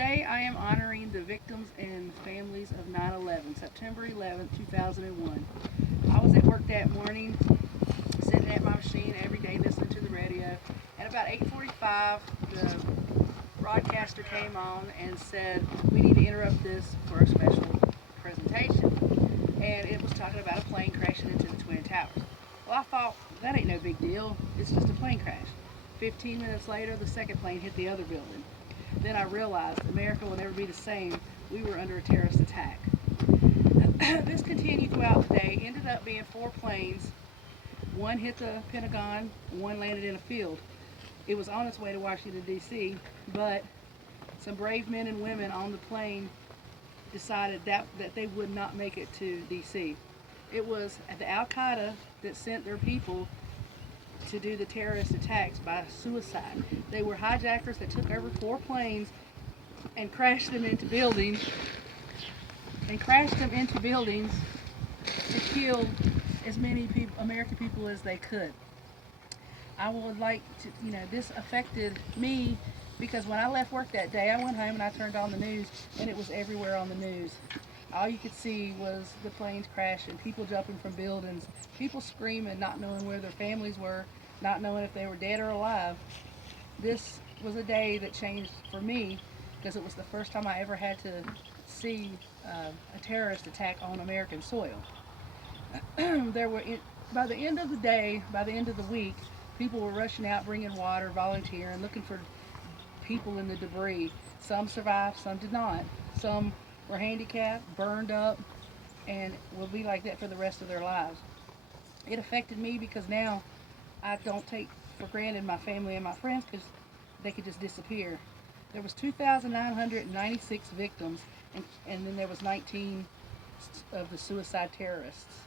Today I am honoring the victims and families of 9/11, September 11th, 2001. I was at work that morning, sitting at my machine every day listening to the radio. At about 8:45, the broadcaster came on and said, we need to interrupt this for a special presentation. And it was talking about a plane crashing into the Twin Towers. Well, I thought, that ain't no big deal. It's just a plane crash. 15 minutes later, the second plane hit the other building. Then I realized America will never be the same. We were under a terrorist attack. This continued throughout the day. Ended up being 4 planes. One hit the Pentagon, one landed in a field. It was on its way to Washington, D.C., but some brave men and women on the plane decided that they would not make it to D.C. It was the Al-Qaeda that sent their people to do the terrorist attacks by suicide. They were hijackers that took over 4 planes and crashed them into buildings to kill as many people, American people as they could. I would like to, this affected me because when I left work that day, I went home and I turned on the news and it was everywhere on the news. All you could see was the planes crashing, people jumping from buildings, people screaming, not knowing where their families were, not knowing if they were dead or alive. This was a day that changed for me because it was the first time I ever had to see a terrorist attack on American soil. There were, by the end of the day, by the end of the week, people were rushing out, bringing water, volunteering, looking for people in the debris. Some survived, some did not. Some were handicapped, burned up, and will be like that for the rest of their lives. It affected me because now I don't take for granted my family and my friends because they could just disappear. There was 2,996 victims, and then there was 19 of the suicide terrorists.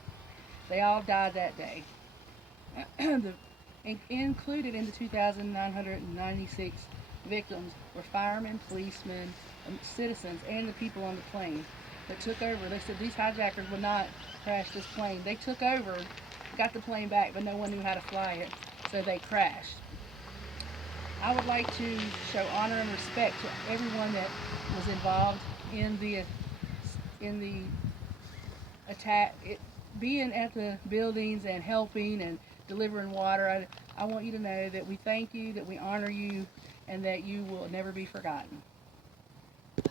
They all died that day. Included in the 2,996 victims were firemen, policemen, citizens, and the people on the plane that took over. They said these hijackers would not crash this plane. They took over, got the plane back, but no one knew how to fly it, so they crashed. I would like to show honor and respect to everyone that was involved in the attack. Being at the buildings and helping and delivering water. I want you to know that we thank you, that we honor you, and that you will never be forgotten.